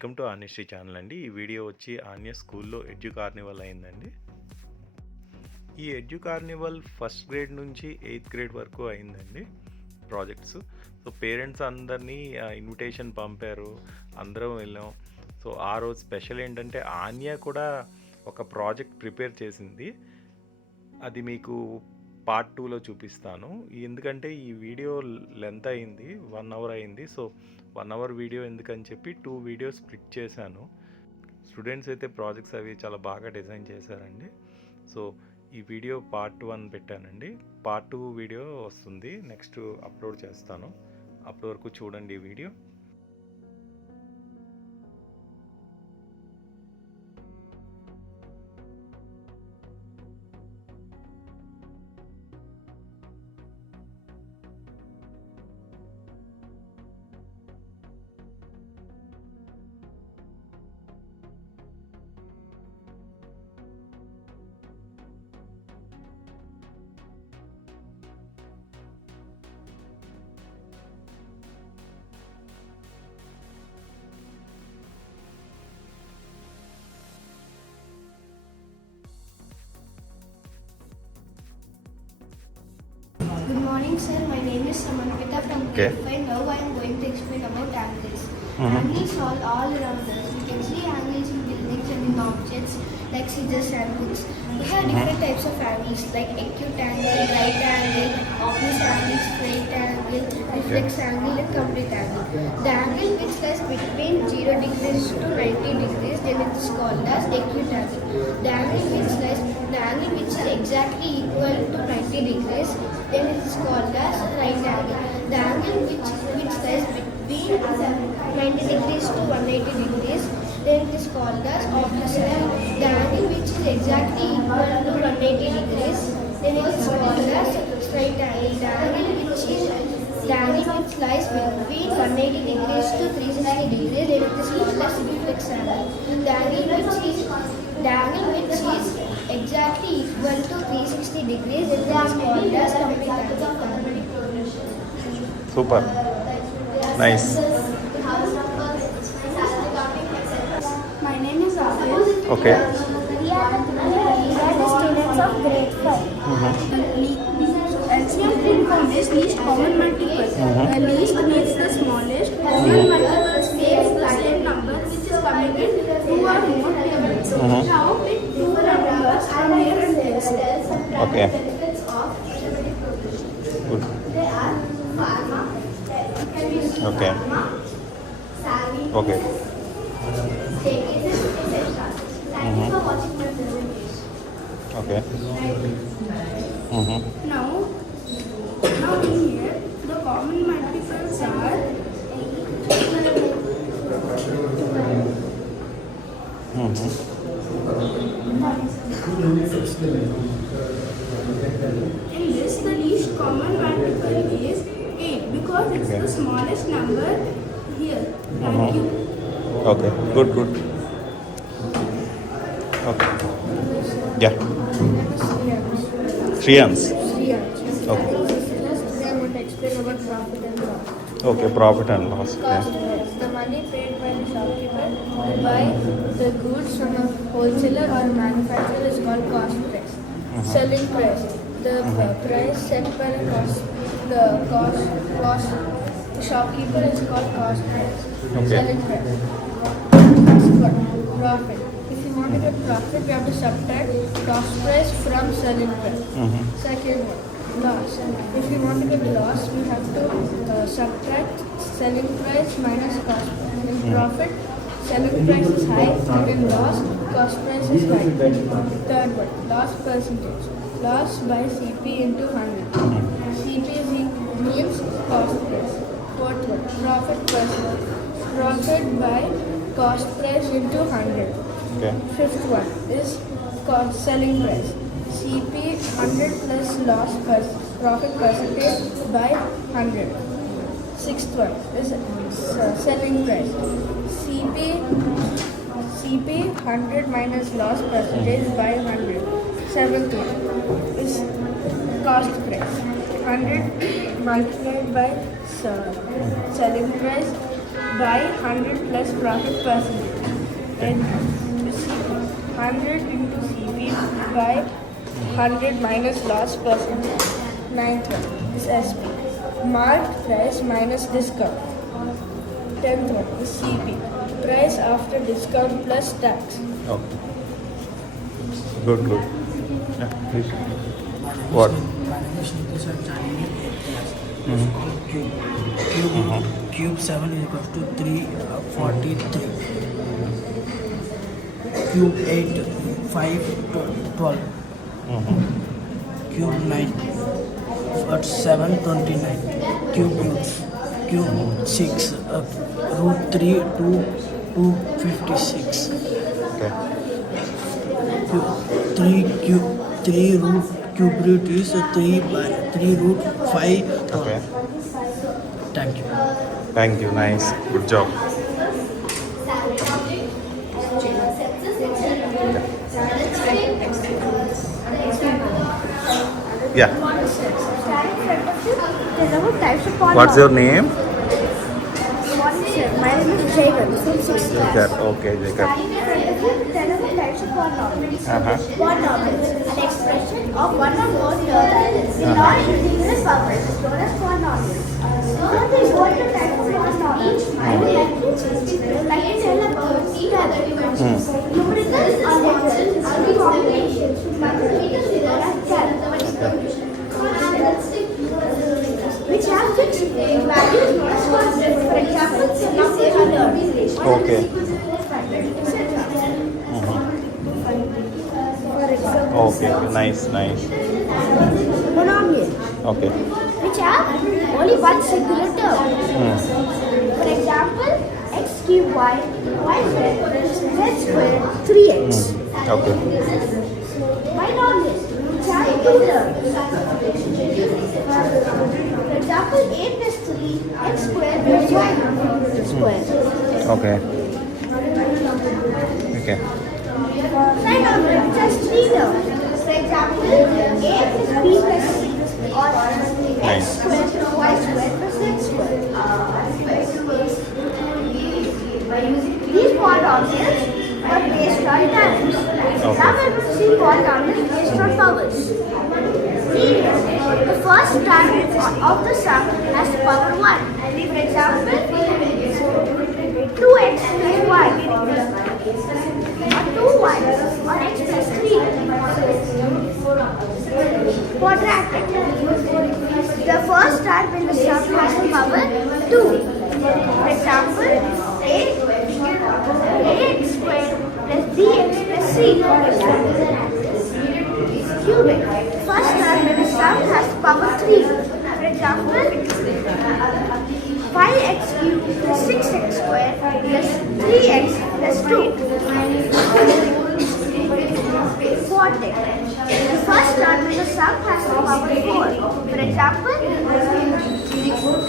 Welcome to Aanya Sri channel అండి. ఈ video వచ్చి ఆన్య స్కూల్లో ఎడ్యు కార్నివల్ అయిందండి. ఈ ఎడ్యు కార్నివల్ ఫస్ట్ గ్రేడ్ నుంచి 8th గ్రేడ్ వరకు అయిందండి ప్రాజెక్ట్స్. సో పేరెంట్స్ అందరినీ ఇన్విటేషన్ పంపారు, అందరం వెళ్ళాం. సో ఆ రోజు స్పెషల్ ఏంటంటే ఆన్య కూడా ఒక ప్రాజెక్ట్ ప్రిపేర్ చేసింది. అది మీకు పార్ట్ 2లో చూపిస్తాను. ఎందుకంటే ఈ వీడియో లెంత్ అయింది, 1 hour అయింది. సో 1 hour వీడియో ఎందుకని చెప్పి 2 వీడియోస్ స్ప్లిట్ చేశాను. స్టూడెంట్స్ అయితే ప్రాజెక్ట్స్ అవి చాలా బాగా డిజైన్ చేశారండి. సో ఈ వీడియో పార్ట్ 1 పెట్టానండి. పార్ట్ 2 వీడియో వస్తుంది, నెక్స్ట్ అప్లోడ్ చేస్తాను. అప్పటి వరకు చూడండి ఈ video. Good morning, sir. My name is Samanvita from grade 5. Now I am going to explain about angles. Angles are all around us. We can see angles in buildings and in objects like scissors and books. We have different types of angles like acute angle, right angle, obtuse angle, straight angle, reflex angle and complete angle. The angle which lies between 0 degrees to 90 degrees, then it is called as acute angle. The angle which is exactly equal to 90 degrees, then it is called as right angle. The angle which lies between 90 degrees to 180 degrees, then it is called as obtuse angle. The angle which is exactly equal to 180 degrees, then it is called as straight angle. The angle which lies between 180 degrees to 360 degrees, then it is called as reflex angle. The angle which is exactly equal to 360 degrees, it is called as complete angle. Super. Nice. My name is Aanya. Okay. We are the students of grade 5. LCM form is least common multiple. The least means the smallest. Common multiple says the same number which is coming in 2 or more tables. Now pick 2 numbers from different places. Okay. Good. They are pharma, Okay. Okay. etc. Thank you for watching my presentation. Okay. Now in here, the common multiples are in this, the least common multiple is 8 because it's the smallest number here. Thank you. Okay. Good. Okay. Yeah. Shriyans. Okay. Today I want to explain about profit and loss. Okay. Profit and loss. Cost price. The money paid by the shopkeeper to buy the goods from a wholesaler or manufacturer is called cost price. Selling price. The price set by the shopkeeper is called cost price. Okay. Selling price. Profit. If you want to get profit, we have to subtract cost price from selling price. Second one, loss. If you want to get loss, we have to subtract selling price minus cost price. In profit, selling price is high, and in loss, cost price is high. Third one, loss percentage. Loss by CP into 100. CP means cost price. Fourth one, profit percentage. Profit by cost price into 100. Okay. Fifth one is selling price. CP 100 plus loss profit percentage by 100. Sixth one is selling price. CP 100 minus loss percentage by 100. Seventh one is cost price. 100 multiplied by selling price by 100 plus profit percentage. And 100 into CP by 100 minus loss percentage. 9th one is SP. Marked price minus discount. 10th one is CP. Price after discount plus tax. Okay. Good, good. Yeah, please. What? Cube 7 is equal to 343. Cube 8, 5, 12. Cube 9, 7, 29. Cube 6, root 3, 256. Okay. 3 root cube root is 3 root 5. Okay. Thank you. Thank you. Nice. Good job. Yeah. What's your name? My name is Jacob from 6th class. Jacob. Okay, Jacob. Polynomials, an expression of one or more terms in non-integral functions is known as polynomials. What is what the type of polynomials? I would like to tell about each other dimensions. Numericals are models are the combinations with mathematical figure and calculus. Which have fixed values known as constants. For example, numbers are learned. Okay. Okay. Nice. Monomial, Okay. which have only one singular term. For example, x cube y, y z squared, 3x. Okay. Binomial, which have two terms. For example, a plus 3, x squared plus y squared. Okay. Okay. Trinomial, which has three terms. For example, a plus b plus c, or x squared plus y squared plus z squared. These polynomials are based on terms. Now we will see polynomials based on powers. The first term of the sum has power 1. For example, 2x plus y, or 2y, or x plus 3. Quadratic. The first term in the sum has power 2. For example, ax squared plus bx plus c. Cubic. First term in the sum has power 3. For example, 5x cubed plus 6x squared plus 3x plus 2. Quartic. The first term in the sum has power 4. For example,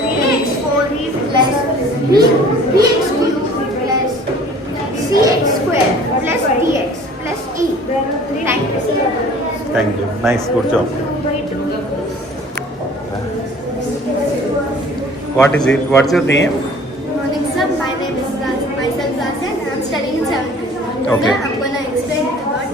ax4 plus bx cubed plus cx squared plus dx plus e. Thank you. Thank you. Nice. Good job. What is it? What's your name? Morning sir, my name is myself Lakshya and I am studying in 7th. Okay. I'm going to explain about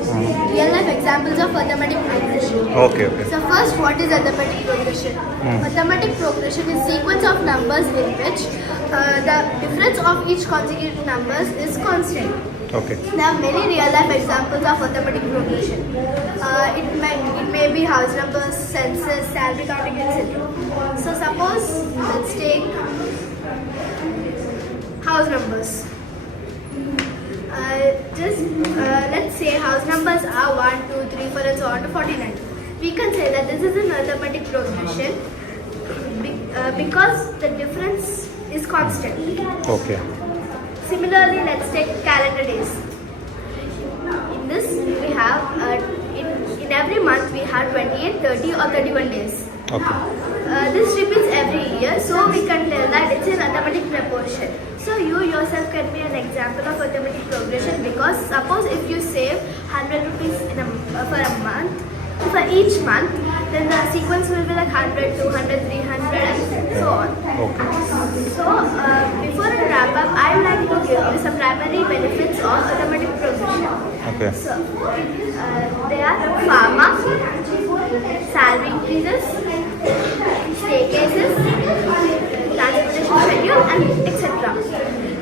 real life examples of arithmetic progression. Okay. So first, what is arithmetic progression? Arithmetic progression is sequence of numbers in which the difference of each consecutive numbers is constant. Okay. There are many real life examples of arithmetic progression. It may be house numbers, census, salary counting, etc. So suppose let's take house numbers. Let's say house numbers are 1, 2, 3, 4 and so on to 49. We can say that this is an arithmetic progression because the difference is constant. Okay. Similarly, let's take calendar days. In this, we have in every month we have 28, 30 or 31 days. Okay. This repeats every year, so we can tell that it's an arithmetic proportion. So you yourself can be an example of arithmetic progression because suppose if you save 100 rupees for a month, for each month, then the sequence will be like 100, 200, 300 and so on. Okay. So before I wrap up, primary benefits of automatic progression. Okay. So, they are pharma, salary increases, staircases, transportation schedule, and etc.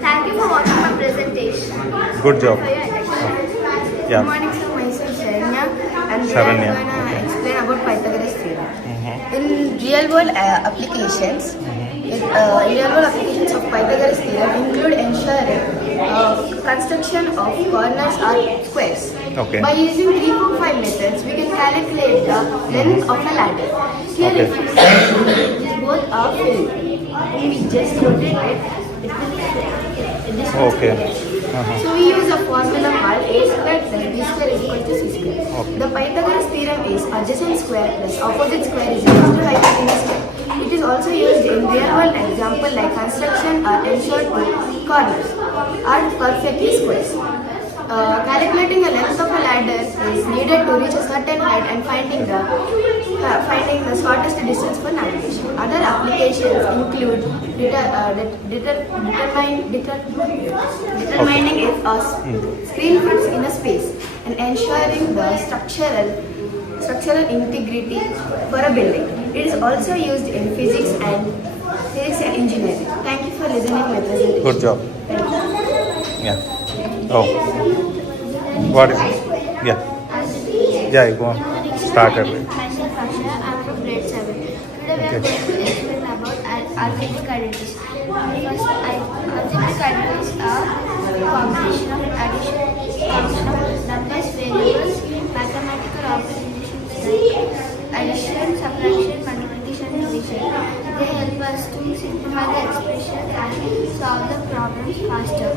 Thank you for watching my presentation. Good job. For your attention. Yeah. Good morning, sir. Myself Sharanya, and today Sharanya, I'm going to explain about Pythagoras theorem. Mm-hmm. In real-world applications, real-world applications of Pythagoras theorem include ensuring construction of corners or squares. Okay. By using 3-5 methods, we can calculate the length of a ladder. Here, Okay. if you see, these both are filled. When we just rotate it, it will fill. Okay. So we use a formula called a squared plus b square is equal to c square. Okay. The Pythagoras theorem is adjacent square plus opposite square is equal to hypotenuse square. It is also used in real world example like construction or ensured corners are perfectly squares. Calculating the length of a ladder is needed to reach a certain height and finding the shortest distance for navigation. Other applications include determining if a screen fits in a space and ensuring the structural integrity for a building. It is also used in physics and engineering. Thank you for listening to my presentation. Good job. Thank you. Yeah. Oh. What is it? Yeah. Yeah, you go on. Start early. Myself Lakshya, I'm from grade 7. Today we are Okay. going to explain about algebraic identities. First, algebraic identities are combination of addition, function of numbers, variables, mathematical operations like addition, subtraction, multiplication, division. They help us to simplify the expressions and solve the problems faster.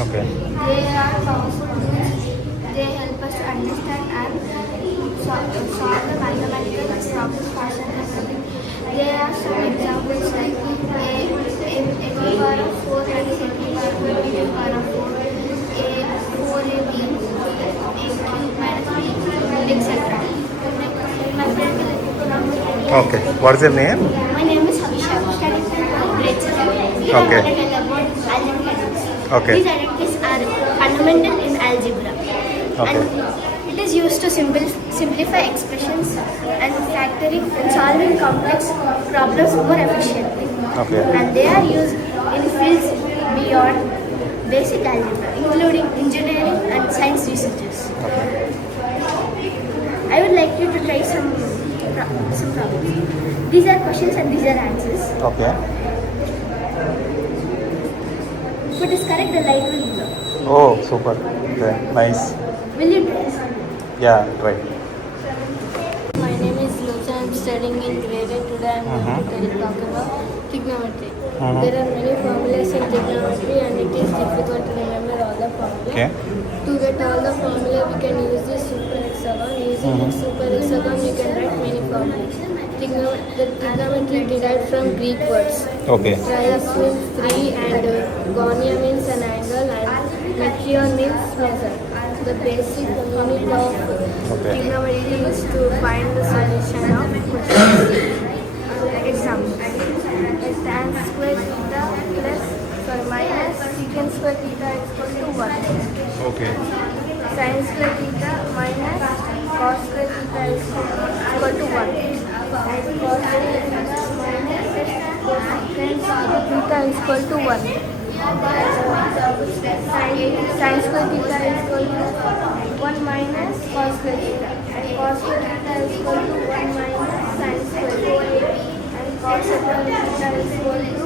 Okay. They are powerful tools. They help us to understand and solve the mathematical problems faster than ever. There are some examples like a to the power of 4 minus a to the power of 4, b to the power of 4, a 4ab, a cube minus b, etc. My friend will let you know. Okay. What is your name? My name is Lakshya. I'm studying from grade 7. We are Okay. going to tell about algebraic identities. Okay. These identities are fundamental in algebra. Okay. And it is used to simplify expressions and factoring and solving complex problems more efficiently. Okay. And they are used in fields beyond basic algebra, including engineering and science researchers. I would like you to try some problems. These are questions and these are answers. Okay. If it is correct, the light will glow. Oh, super. Okay. Nice. Will you try? Yeah, right. My name is Lakshya. I am studying in grade 8. Today I am going to talk about trigonometry. There are many formulas in trigonometry and it is difficult to remember all the formulas. Okay. To get all the formula we can use this super hexagon. Using this super hexagon we can write many formulas. The trigonometry derived from Greek words. Okay. Trias means 3 and gonia means an angle and metrion means measure. The basic unit of trigonometry is to find the solution of questions. Example. Tan square theta minus secant square theta is equal to 1. Okay. Sin square theta minus cos square theta is equal to 1. And cos square theta minus cosecant theta is equal to 1. Sin square theta is equal to 1 minus cos square theta. And cos square theta is equal to 1 minus sin square theta. And cos square theta is equal to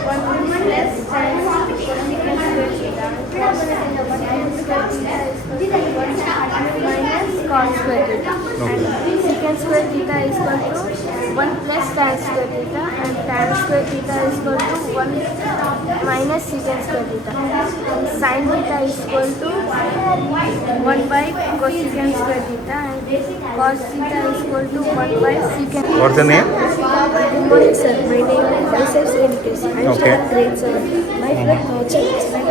1 plus sin secant square theta. And cos square theta is equal to 1 minus cos square theta. And secant square theta is equal to 1 plus tan square theta. And tan square theta is equal to 1 minus secant square theta. And sin theta is equal to 1 by cosecant square theta. And cos theta is equal to 1 by secant. What's the name? Good morning, sir. My name is myself Venkatesh. I am Okay. studying grade 7. My friend Lakshya explained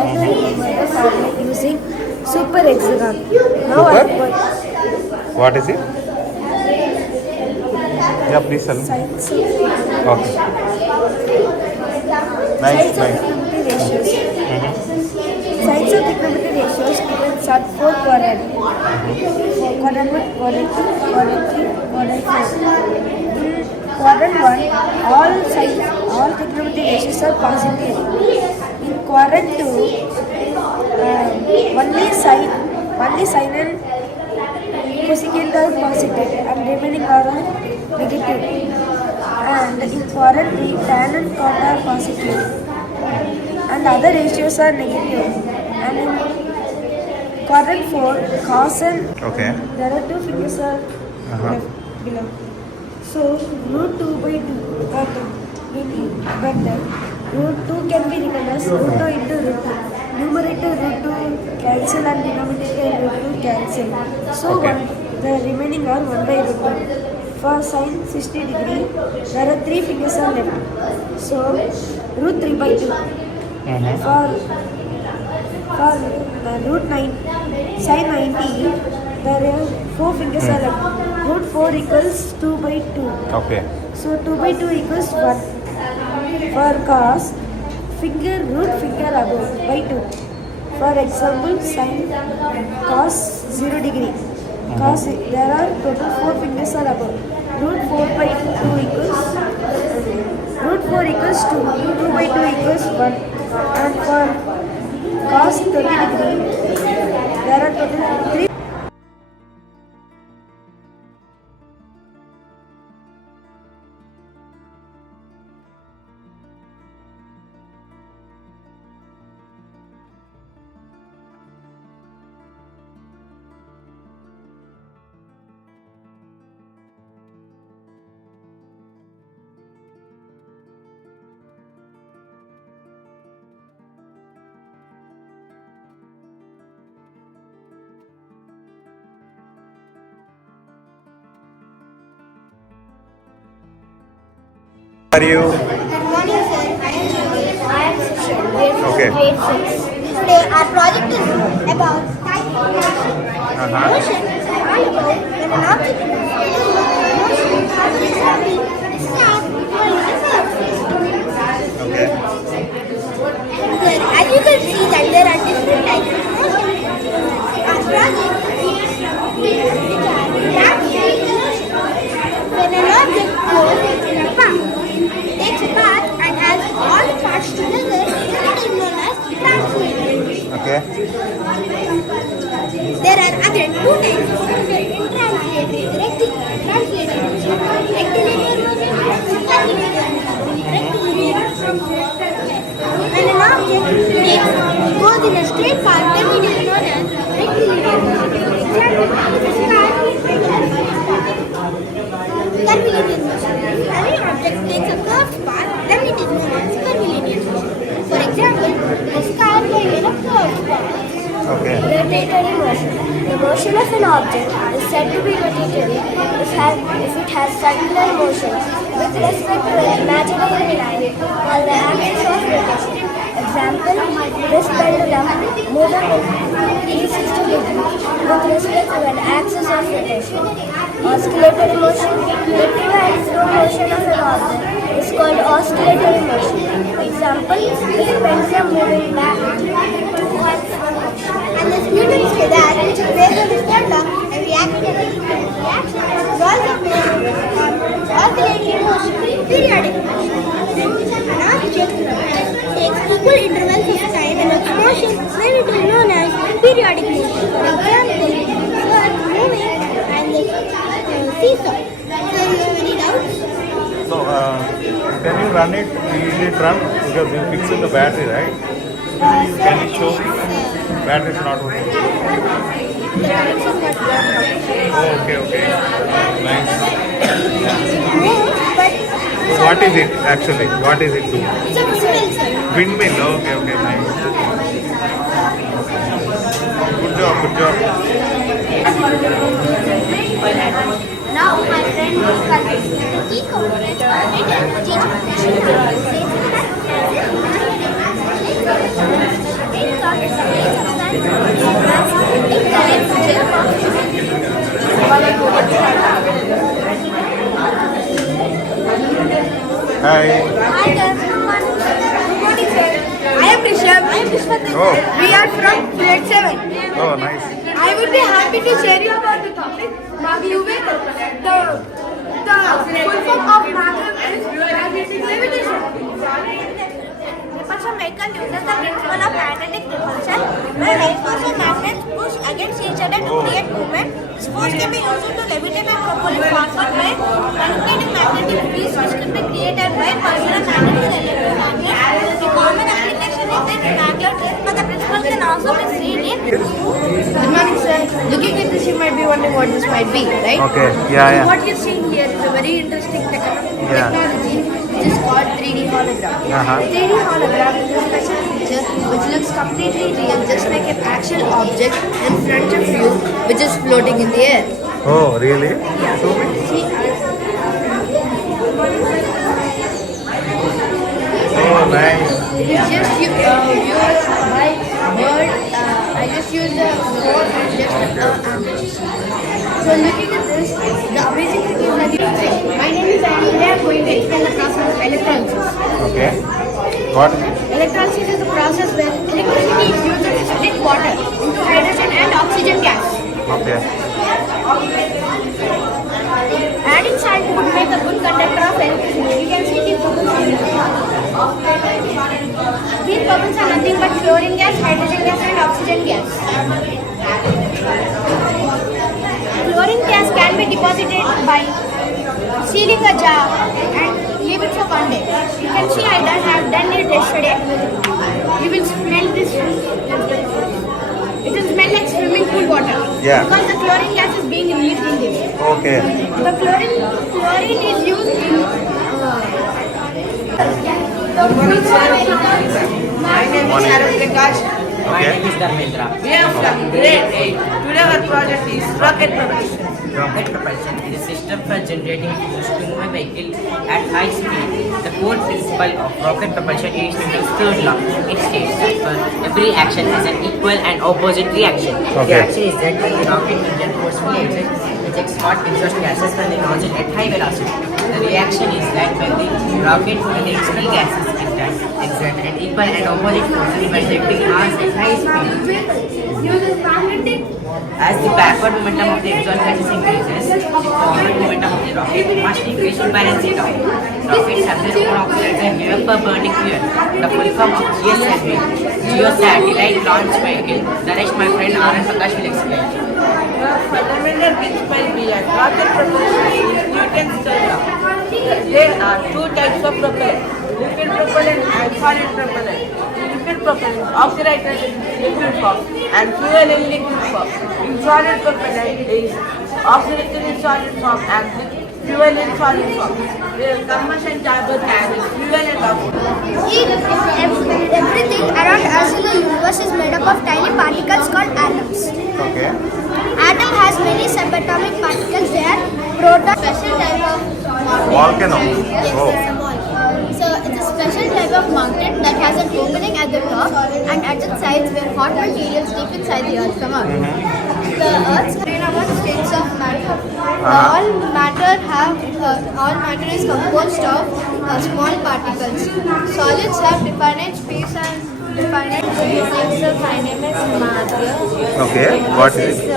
after the formula using super hexagon. Now I am going What is it? Yeah, please tell me. science Okay. Nice, of nice. ratios. Sides of trigonometry ratios depends on 4 quadrants. Quadrant 1, quadrant 2, quadrant 3, quadrant 4. In quadrant 1, all trigonometry ratios are positive. In quadrant 2, only sine and cosecant are positive and remaining are negative. And in quadrant 3, tan and cot are positive and other ratios are negative. And in quadrant 4, cos and there are 2 figures are left below. So root 2 by 2 better. Root 2 can be written as root 2 into root 2. Numerator root 2 cancel and denominator root 2 cancel. So the remaining are 1 by root 2. For sine 60 degree, there are 3 figures are left. So root 3 by 2. For root 9, sine 90, there are 4 figures are left. Root 4 equals 2 by 2. So 2 by 2 equals 1. For cos, root figure above by 2. For example, sine cos 0 degree. Cos, there are total 4 fingers are above. Root 4 by 2 equals 2. 2 by 2 equals 1. And for cos 30 degree, there are total 3. Are you? Good morning, sir. I am Sushil. Okay. Grade 6. Today, our project is about type of motion. Motion is all about when an object is moving motion. For example, a star going a surface. As you can see that there are different types of motion. Our project is tap-free motion. When an object goes in a path, takes a path and adds all the parts together, it is known as translation. There are other 2 types of motion in translation: rectilinear motion, rectilinear motion. When an object goes in a straight path, then it is known as rectilinear motion. Curvilinear motion. Every object takes a curved path, then it is known as curvilinear motion. For example, a scar going in a curved path. Rotatory motion. The motion of an object is said to be rotatory if it has circular motion with respect to an imaginary line called the axis of rotation. Example, this pendulum moving in 360 degrees with respect to an axis of rotation. Oscillatory motion. The to and fro motion of an object is called oscillatory motion. Example, this pendulum moving back to and fro motion. And the students say that based on this pendulum, a reaction is also oscillatory motion, periodic motion. An object takes equal intervals of time in its motion, then it is known as periodic motion. For example, earth moving and the seesaw. So you have any doubts? So, can you run it? Will it run? Because we fixed the battery, right? Can you show me? Battery is not working. The connection got blocked. Oh, okay. Nice. But What is it actually? What is it? it's a windmill, sir. Windmill. Okay, nice. Good job. Now my friend is calculating the key components of it and Hi. Hi, sir. Good morning, sir. I am Rishabh. Oh. We are from grade 7. Oh, nice. I would be happy to share you about the topic. Maglev, the full form of maglev is magnetic levitation. Repulsion vehicle uses the principle of magnetic repulsion, where eight force of magnets push against each other to create movement. This force can be used to levitate and propel it forward by manipulating magnetic fields, which can be created by personal magnets and electromagnets. The common application is in maglev test, but the principle can also be seen in. Good morning, sir. Looking at this, you might be wondering what this might be, right? Okay. So Yeah. what you're seeing here is a very interesting technology which is called 3D hologram. 3D hologram is a special feature which looks completely real, just like an actual object in front of you, which is floating in the air. Oh, really? See, Oh, nice. it's just used by bird. I just used the code and just so looking at this, the amazing thing is that my name is Aanya. Today I'm going to explain the process of electrolysis. Okay. What? Electrolysis is a process where electricity is used to split water into hydrogen and oxygen gas. Okay. Adding salt would make a good conductor of electricity. You can see these bubbles here. These bubbles are nothing but chlorine gas, hydrogen gas and oxygen gas. Chlorine gas can be deposited by sealing a jar and leave it for 1 day. You can see I have done it yesterday. You will smell this. It will smell like swimming pool water. Yeah. Because the chlorine gas is being released in this. Okay. The chlorine is used in My name is Prakash. My name is Dharmendra. We are from grade 8. Today our project is rocket propulsion. Rocket propulsion is a system for generating force to move a vehicle at high speed. The core principle of rocket propulsion is Newton's third law. It states that for every action is an equal and opposite reaction. The Okay. action is that when the rocket engine forcefully ejects hot exhaust gases from the nozzle at high velocity. The reaction is that when the rocket and the external gases exert an equal and opposite force by ejecting gas at high speed. uses magnetic. As the backward momentum of the exhaust gases increases, the forward momentum of the rocket must increase to balance it out. Rockets have their own oxidizer here per burning fuel. The full form of GSLV, Geosatellite Launch Vehicle. The rest my friend R.N. Prakash will explain. The fundamental principle behind rocket propulsion is Newton's third law. There are two types of propellant, liquid propellant and solid propellant. Liquid propellant oxidizes in liquid form and fuel in liquid form. In solid propellant is oxidized in solid form and fuel in solid form. The combustion chamber carries fuel and oxygen. Everything around us in the universe is made up of tiny particles called atoms. Okay. Atom has many subatomic particles. They are protons. Special type of Volcano. Oh. So it's a special type of magnet that has an opening at the top and at its sides where hot materials deep inside the earth come out. The earth's main about states of matter. All matter is composed of small particles. Solids have definite space and definite space. So my name is Madhya. Okay. What This is is it?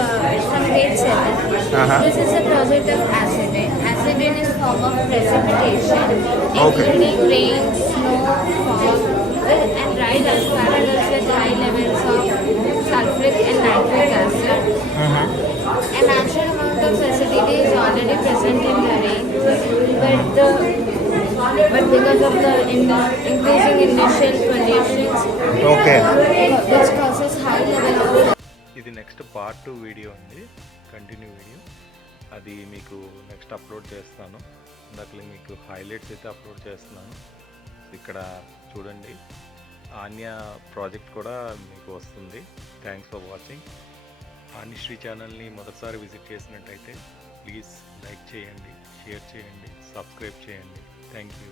from grade 7. This is a project of acid. Acid is form of precipitation, including rain, snow, fog, and dry dust particles with high levels of sulfuric and nitric acid. A natural amount of acidity is already present in the rain, but because of the increasing initial conditions, Okay. which causes high level of ఇది next part 2 video అండి, continue video. అది మీకు next upload చేస్తాను. ఇందాక మీకు highlights అయితే upload చేస్తున్నాను. ఇక్కడ చూడండి, ఆన్య ప్రాజెక్ట్ కూడా మీకు వస్తుంది. Thanks for watching. Anya Shri ఛానల్ని మొదటిసారి విజిట్ చేసినట్టయితే ప్లీజ్ లైక్ చేయండి, షేర్ చేయండి, సబ్స్క్రైబ్ చేయండి. Thank you.